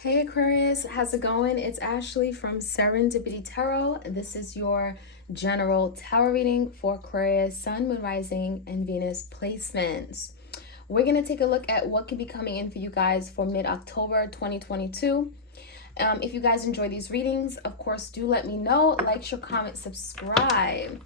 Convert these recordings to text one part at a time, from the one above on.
Hey Aquarius, how's it going? It's Ashley from Serendipity Tarot. This is your general tarot reading for Aquarius, Sun, Moon, Rising, and Venus placements. We're going to take a look at what could be coming in for you guys for mid-October 2022. If you guys enjoy these readings, of course, do let me know. Like, share, comment, subscribe.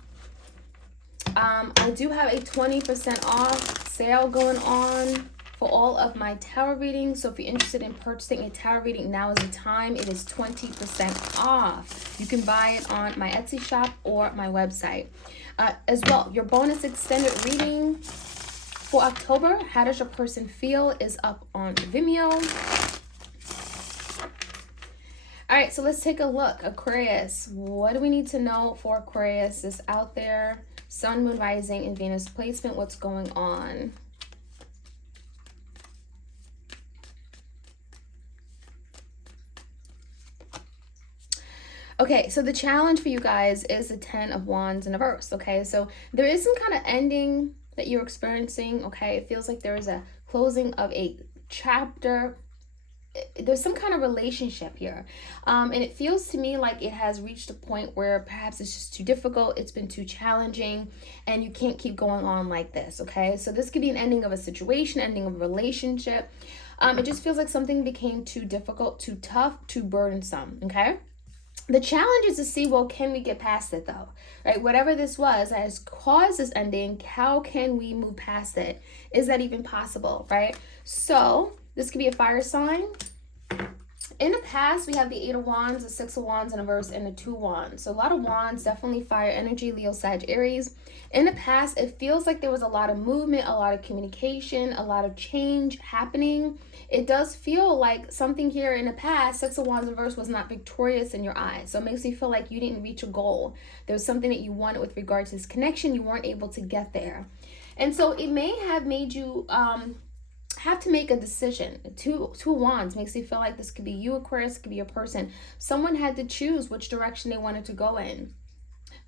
I do have a 20% off sale going on for all of my tarot readings. So if you're interested in purchasing a tarot reading, now is the time. It is 20% off. You can buy it on my Etsy shop or my website. As well, your bonus extended reading for October, How Does Your Person Feel, is up on Vimeo. All right, so let's take a look. Aquarius, what do we need to know for Aquarius is out there? Sun, Moon, Rising, and Venus placement, what's going on? Okay, so the challenge for you guys is the 10 of Wands in reverse, okay? So there is some kind of ending that you're experiencing, okay? It feels like there is a closing of a chapter. There's some kind of relationship here. And it feels to me like it has reached a point where perhaps it's just too difficult, it's been too challenging, and you can't keep going on like this, okay? So this could be an ending of a situation, ending of a relationship. It just feels like something became too difficult, too tough, too burdensome, okay? The challenge is to see, well, can we get past it though, right? Whatever this was that has caused this ending, how can we move past it? Is that even possible, right? So this could be a fire sign. In the past, we have the 8 of Wands, the 6 of Wands in reverse, and the 2 Wands. So a lot of Wands, definitely fire energy, Leo, Sag, Aries. In the past, it feels like there was a lot of movement, a lot of communication, a lot of change happening. It does feel like something here in the past, 6 of Wands in reverse, was not victorious in your eyes. So it makes you feel like you didn't reach a goal. There was something that you wanted with regard to this connection. You weren't able to get there. And so it may have made you have to make a decision. Two Wands makes you feel like this could be you, Aquarius, could be a person. Someone had to choose which direction they wanted to go in.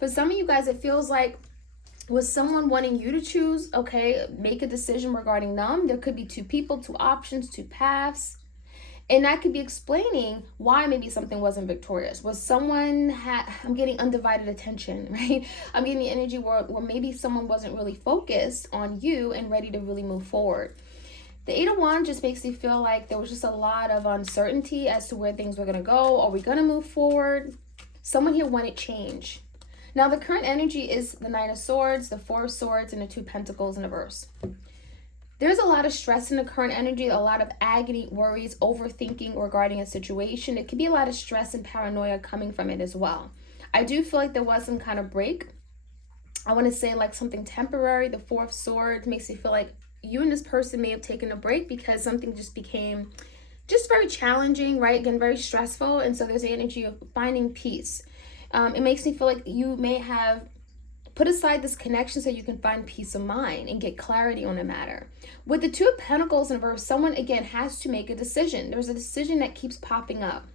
For some of you guys, it feels like was someone wanting you to choose, okay, make a decision regarding them. There could be two people, two options, two paths. And that could be explaining why maybe something wasn't victorious. Was someone I'm getting undivided attention, right? I'm getting the energy where maybe someone wasn't really focused on you and ready to really move forward. The 8 of Wands just makes you feel like there was just a lot of uncertainty as to where things were going to go. Are we going to move forward? Someone here wanted change. Now, the current energy is the 9 of Swords, the 4 of Swords, and the 2 Pentacles in reverse. There's a lot of stress in the current energy, a lot of agony, worries, overthinking regarding a situation. It could be a lot of stress and paranoia coming from it as well. I do feel like there was some kind of break. I want to say like something temporary. The 4 of Swords makes you feel like you and this person may have taken a break because something just became just very challenging, right? Again, very stressful. And so there's the energy of finding peace. It makes me feel like you may have put aside this connection so you can find peace of mind and get clarity on the matter. With the 2 of Pentacles in reverse, someone, again, has to make a decision. There's a decision that keeps popping up.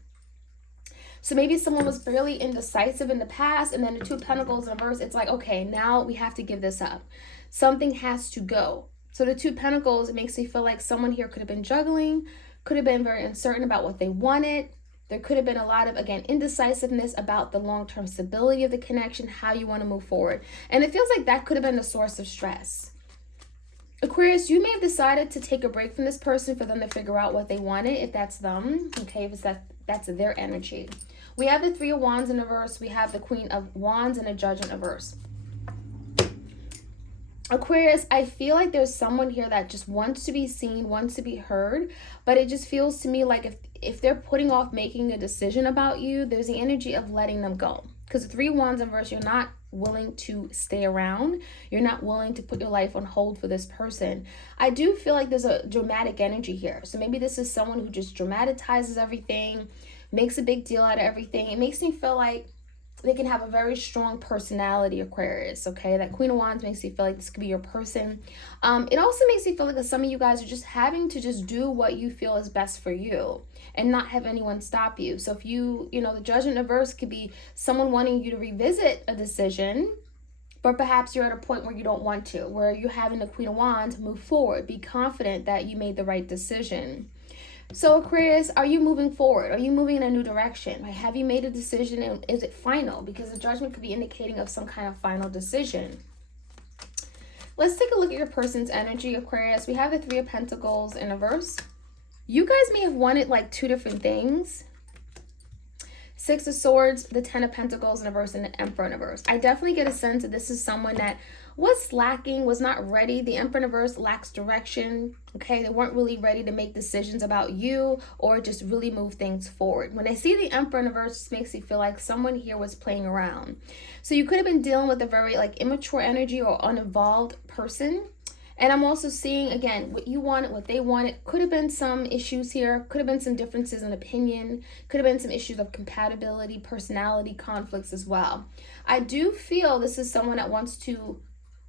So maybe someone was fairly indecisive in the past, and then the 2 of Pentacles in reverse, it's like, okay, now we have to give this up. Something has to go. So the 2 Pentacles, it makes me feel like someone here could have been juggling, could have been very uncertain about what they wanted. There could have been a lot of, again, indecisiveness about the long-term stability of the connection, how you want to move forward. And it feels like that could have been the source of stress. Aquarius, you may have decided to take a break from this person for them to figure out what they wanted, if that's them, okay, if it's that's their energy. We have the 3 of Wands in reverse. We have the Queen of Wands and a Judge in reverse. Aquarius, I feel like there's someone here that just wants to be seen, wants to be heard, but it just feels to me like if they're putting off making a decision about you, there's the energy of letting them go. Because the 3 Wands in reverse, you're not willing to stay around. You're not willing to put your life on hold for this person. I do feel like there's a dramatic energy here. So maybe this is someone who just dramatizes everything, makes a big deal out of everything. It makes me feel like they can have a very strong personality, Aquarius, okay? That Queen of Wands makes you feel like this could be your person. It also makes you feel like that some of you guys are just having to just do what you feel is best for you and not have anyone stop you. So if the Judgment reverse could be someone wanting you to revisit a decision, but perhaps you're at a point where you don't want to, where you're having the Queen of Wands move forward. Be confident that you made the right decision. So Aquarius, are you moving forward? Are you moving in a new direction? Like, have you made a decision, and is it final? Because the Judgment could be indicating of some kind of final decision. Let's take a look at your person's energy, Aquarius. We have the Three of Pentacles in reverse. You guys may have wanted like two different things. Six of Swords, the Ten of Pentacles in reverse, and the Emperor in reverse. I definitely get a sense that this is someone that was slacking, was not ready. The Emperor in reverse lacks direction. Okay, they weren't really ready to make decisions about you or just really move things forward. When I see the Emperor in reverse, it makes me feel like someone here was playing around. So you could have been dealing with a very like immature energy or uninvolved person. And I'm also seeing, again, what you wanted, what they wanted. Could have been some issues here. Could have been some differences in opinion. Could have been some issues of compatibility, personality, conflicts as well. I do feel this is someone that wants to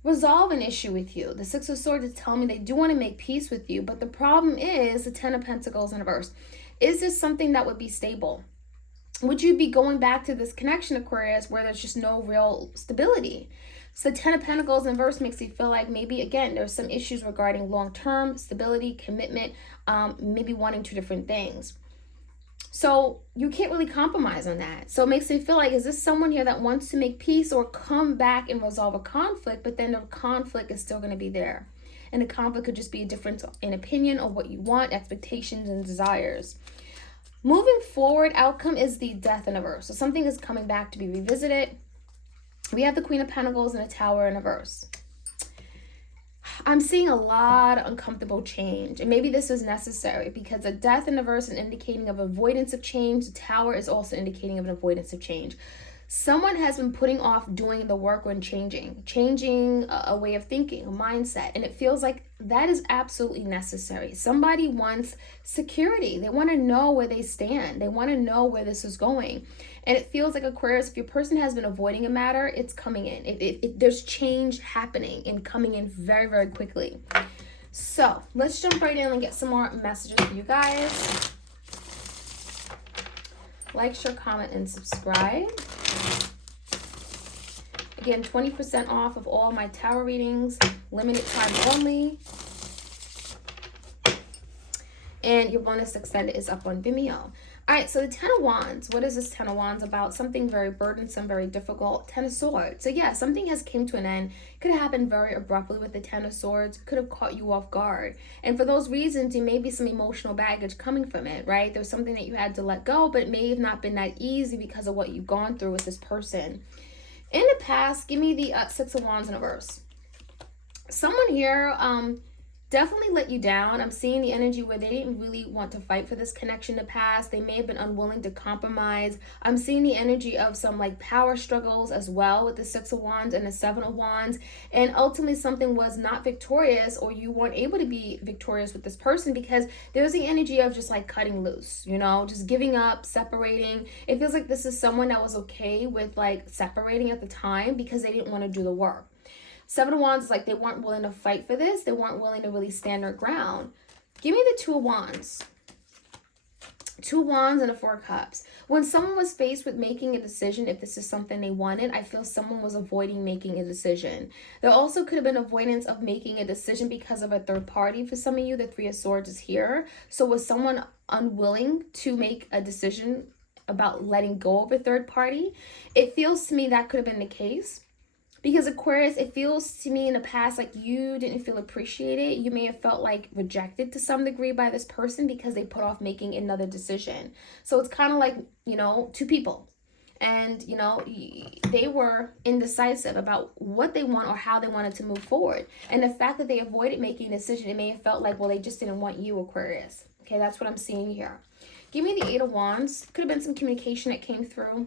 resolve an issue with you. The Six of Swords is telling me they do want to make peace with you. But the problem is the Ten of Pentacles in reverse. Is this something that would be stable? Would you be going back to this connection, Aquarius, where there's just no real stability? So the Ten of Pentacles in verse makes you feel like maybe, again, there's some issues regarding long-term stability, commitment, maybe wanting two different things. So you can't really compromise on that. So it makes me feel like, is this someone here that wants to make peace or come back and resolve a conflict, but then the conflict is still going to be there? And the conflict could just be a difference in opinion or what you want, expectations, and desires. Moving forward, outcome is the Death in reverse. So something is coming back to be revisited. We have the Queen of Pentacles and a Tower in reverse. I'm seeing a lot of uncomfortable change, and maybe this is necessary because the Death in reverse is indicating of avoidance of change. The Tower is also indicating of an avoidance of change. Someone has been putting off doing the work when changing a way of thinking, a mindset, and it feels like that is absolutely necessary. Somebody wants security. They want to know where they stand. They want to know where this is going. And it feels like, Aquarius, if your person has been avoiding a matter, it's coming in. There's change happening and coming in very, very quickly. So let's jump right in and get some more messages for you guys. Like, share, comment, and subscribe. Again, 20% off of all my tarot readings, limited time only. And your bonus extended is up on Vimeo. All right, so the Ten of Wands. What is this Ten of Wands about? Something very burdensome, very difficult. Ten of Swords. So yeah, something has came to an end. Could have happened very abruptly with the Ten of Swords. Could have caught you off guard. And for those reasons, there may be some emotional baggage coming from it, right? There's something that you had to let go, but it may have not been that easy because of what you've gone through with this person. In the past, give me the Six of Wands in reverse. Someone here definitely let you down. I'm seeing the energy where they didn't really want to fight for this connection to pass. They may have been unwilling to compromise. I'm seeing the energy of some like power struggles as well with the Six of Wands and the Seven of Wands. And ultimately something was not victorious, or you weren't able to be victorious with this person because there's the energy of just like cutting loose, you know, just giving up, separating. It feels like this is someone that was okay with like separating at the time because they didn't want to do the work. Seven of Wands is like they weren't willing to fight for this. They weren't willing to really stand their ground. Give me the Two of Wands. Two Wands and a Four of Cups. When someone was faced with making a decision, if this is something they wanted, I feel someone was avoiding making a decision. There also could have been avoidance of making a decision because of a third party. For some of you, the Three of Swords is here. So was someone unwilling to make a decision about letting go of a third party? It feels to me that could have been the case. Because Aquarius, it feels to me in the past like you didn't feel appreciated. You may have felt like rejected to some degree by this person because they put off making another decision. So it's kind of like, you know, two people. And, you know, they were indecisive about what they want or how they wanted to move forward. And the fact that they avoided making a decision, it may have felt like, well, they just didn't want you, Aquarius. Okay, that's what I'm seeing here. Give me the Eight of Wands. Could have been some communication that came through.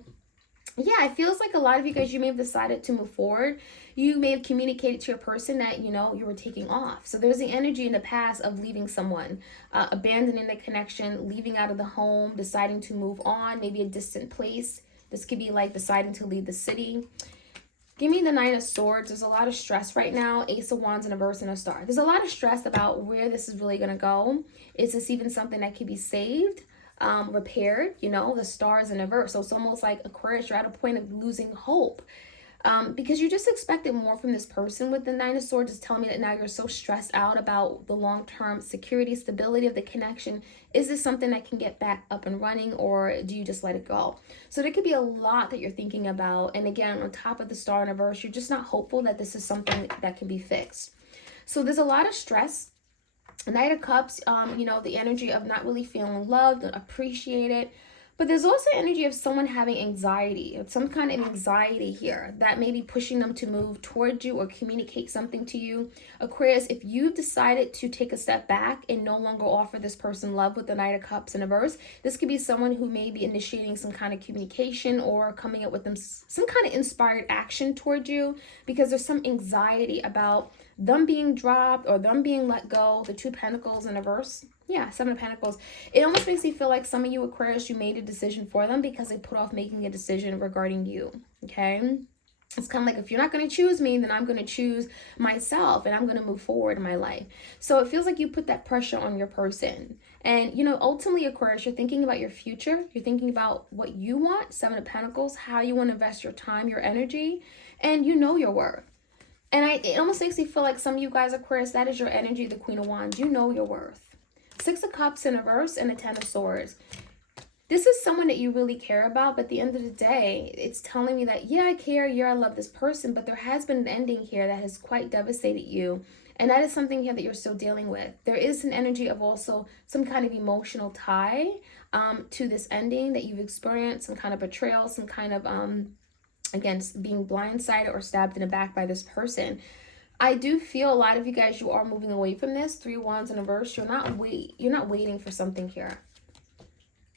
Yeah, it feels like a lot of you guys, you may have decided to move forward. You may have communicated to a person that, you know, you were taking off. So there's the energy in the past of leaving someone, abandoning the connection, leaving out of the home, deciding to move on, maybe a distant place. This could be like deciding to leave the city. Give me the Nine of Swords. There's a lot of stress right now. Ace of Wands and a Verse and a Star. There's a lot of stress about where this is really going to go. Is this even something that can be saved? Repaired, you know, the Stars in reverse. So it's almost like Aquarius, you're at a point of losing hope. because you just expected more from this person. With the Nine of Swords is telling me that now you're so stressed out about the long-term security, stability of the connection. Is this something that can get back up and running, or do you just let it go? So there could be a lot that you're thinking about. And again, on top of the Star in reverse, you're just not hopeful that this is something that can be fixed. So there's a lot of stress. Knight of Cups, the energy of not really feeling loved and appreciated. But there's also energy of someone having anxiety, some kind of anxiety here that may be pushing them to move towards you or communicate something to you. Aquarius, if you've decided to take a step back and no longer offer this person love with the Knight of Cups in reverse, this could be someone who may be initiating some kind of communication or coming up with some kind of inspired action toward you, because there's some anxiety about them being dropped or them being let go. The Two of Pentacles in reverse. Yeah, Seven of Pentacles. It almost makes me feel like some of you Aquarius, you made a decision for them because they put off making a decision regarding you. Okay? It's kind of like, if you're not going to choose me, then I'm going to choose myself and I'm going to move forward in my life. So it feels like you put that pressure on your person. And, ultimately, Aquarius, you're thinking about your future. You're thinking about what you want, Seven of Pentacles, how you want to invest your time, your energy, and you know your worth. And it almost makes me feel like some of you guys, Aquarius, that is your energy, the Queen of Wands. You know your worth. Six of Cups in reverse and a Ten of Swords. This is someone that you really care about, but at the end of the day, it's telling me that, yeah, I care, yeah, I love this person, but there has been an ending here that has quite devastated you. And that is something here that you're still dealing with. There is an energy of also some kind of emotional tie to this ending that you've experienced, some kind of betrayal, some kind of, again, being blindsided or stabbed in the back by this person. I do feel a lot of you guys, you are moving away from this. Three Wands in reverse. You're not waiting for something here.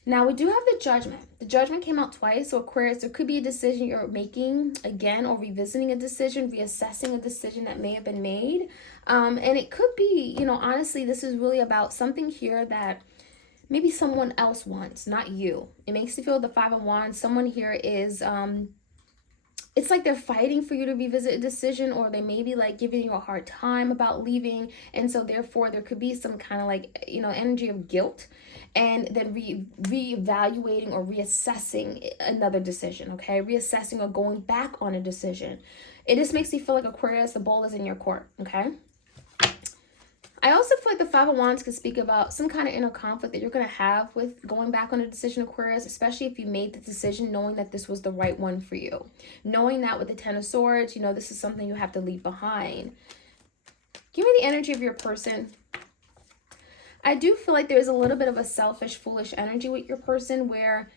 Now we do have the Judgment. The Judgment came out twice. So Aquarius, there could be a decision you're making again, or revisiting a decision, reassessing a decision that may have been made. And it could be, honestly, this is really about something here that maybe someone else wants, not you. It makes you feel the Five of Wands. Someone here is, it's like they're fighting for you to revisit a decision, or they may be like giving you a hard time about leaving. And so therefore there could be some kind of like, energy of guilt, and then reevaluating or reassessing another decision. Okay. Reassessing or going back on a decision. It just makes you feel like, Aquarius, the ball is in your court. Okay. I also feel like the Five of Wands could speak about some kind of inner conflict that you're going to have with going back on a decision, Aquarius, especially if you made the decision knowing that this was the right one for you. Knowing that with the Ten of Swords, this is something you have to leave behind. Give me the energy of your person. I do feel like there's a little bit of a selfish, foolish energy with your person, where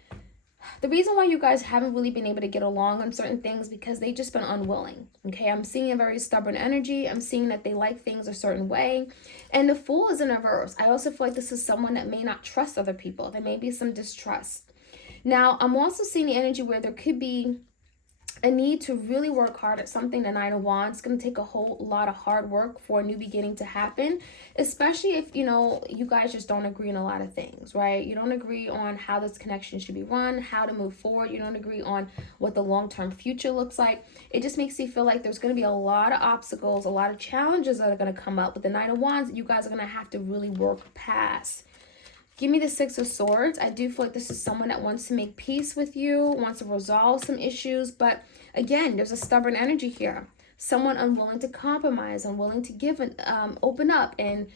the reason why you guys haven't really been able to get along on certain things because they've just been unwilling. Okay, I'm seeing a very stubborn energy. I'm seeing that they like things a certain way. And the Fool is in reverse. I also feel like this is someone that may not trust other people. There may be some distrust. Now, I'm also seeing the energy where there could be a need to really work hard at something. The Nine of Wands. It's going to take a whole lot of hard work for a new beginning to happen, especially if, you guys just don't agree on a lot of things, right? You don't agree on how this connection should be run, how to move forward. You don't agree on what the long-term future looks like. It just makes you feel like there's going to be a lot of obstacles, a lot of challenges that are going to come up with the Nine of Wands that you guys are going to have to really work past. Give me the Six of Swords. I do feel like this is someone that wants to make peace with you, wants to resolve some issues. But again, there's a stubborn energy here. Someone unwilling to compromise, unwilling to give and open up and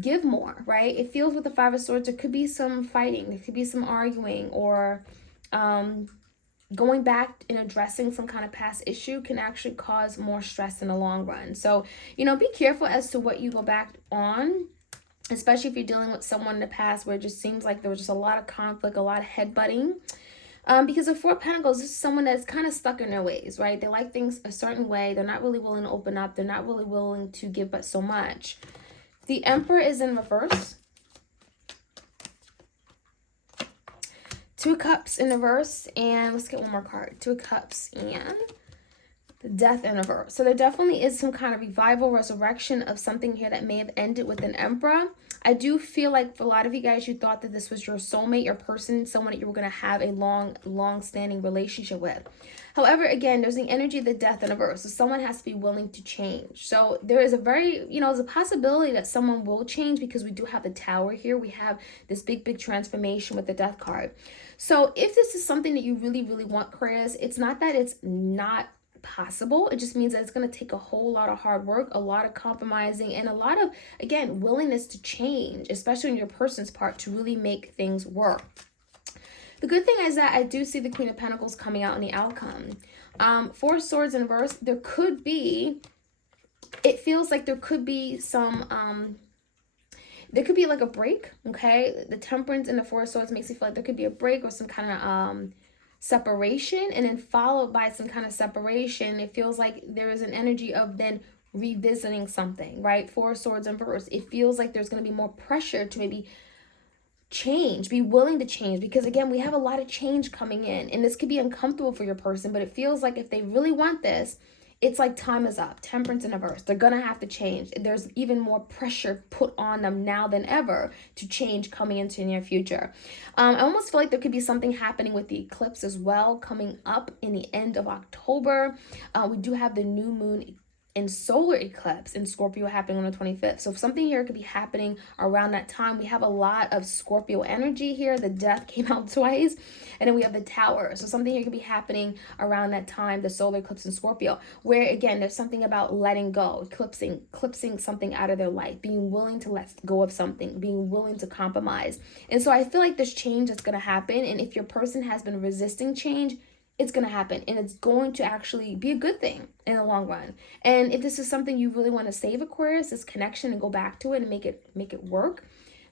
give more, right? It feels with the Five of Swords, there could be some fighting. There could be some arguing, or going back and addressing some kind of past issue can actually cause more stress in the long run. So, be careful as to what you go back on, especially if you're dealing with someone in the past where it just seems like there was just a lot of conflict, a lot of headbutting. Because the Four of Pentacles, this is someone that's kind of stuck in their ways, right? They like things a certain way. They're not really willing to open up. They're not really willing to give but so much. The Emperor is in reverse. Two of Cups in reverse. And let's get one more card. Two of Cups and the Death in reverse. So there definitely is some kind of revival, resurrection of something here that may have ended with an Emperor. I do feel like for a lot of you guys, you thought that this was your soulmate, your person, someone that you were going to have a long-standing relationship with. However, again, there's the energy of the Death in reverse. So someone has to be willing to change. So there is a very, there's a possibility that someone will change, because we do have the Tower here. We have this big transformation with the Death card. So if this is something that you really want, Aquarius, it's not that it's not possible. It just means that it's going to take a whole lot of hard work, a lot of compromising, and a lot of, again, willingness to change, especially on your person's part, to really make things work. The good thing is that I do see the Queen of Pentacles coming out in the outcome. Four Swords in reverse, there could be, it feels like there could be some, there could be like a break, okay? The Temperance and the Four Swords makes me feel like there could be a break or some kind of separation, and then followed by some kind of separation. It feels like there is an energy of then revisiting something, right? Four Swords in reverse. It feels like there's going to be more pressure to maybe change, be willing to change, because again, we have a lot of change coming in, and this could be uncomfortable for your person, but it feels like if they really want this, it's like time is up. Temperance in reverse. They're gonna have to change. There's even more pressure put on them now than ever to change coming into the near future. I almost feel like there could be something happening with the eclipse as well, coming up in the end of October. We do have the new moon in solar eclipse in Scorpio happening on the 25th. So something here could be happening around that time. We have a lot of Scorpio energy here. The Death came out twice. And then we have the Tower. So something here could be happening around that time, the solar eclipse in Scorpio, where again, there's something about letting go, eclipsing something out of their life, being willing to let go of something, being willing to compromise. And so I feel like this change is going to happen. And if your person has been resisting change, it's going to happen, and it's going to actually be a good thing in the long run. And if this is something you really want to save, Aquarius, this connection, and go back to it and make it work,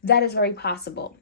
that is very possible.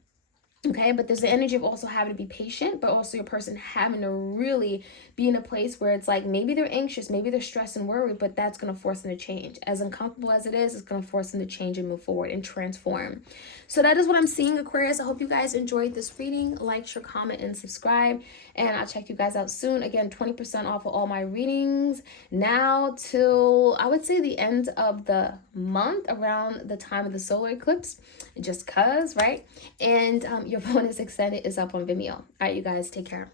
Okay, but there's the energy of also having to be patient, but also your person having to really be in a place where it's like maybe they're anxious, maybe they're stressed and worried, but that's going to force them to change. As uncomfortable as it is, it's going to force them to change and move forward and transform. So that is what I'm seeing, Aquarius. I hope you guys enjoyed this reading. Like, share, comment, and subscribe. And I'll check you guys out soon. Again, 20% off of all my readings now till, I would say, the end of the month, around the time of the solar eclipse, just cause, right? And your bonus extended is up on Vimeo. All right, you guys, take care.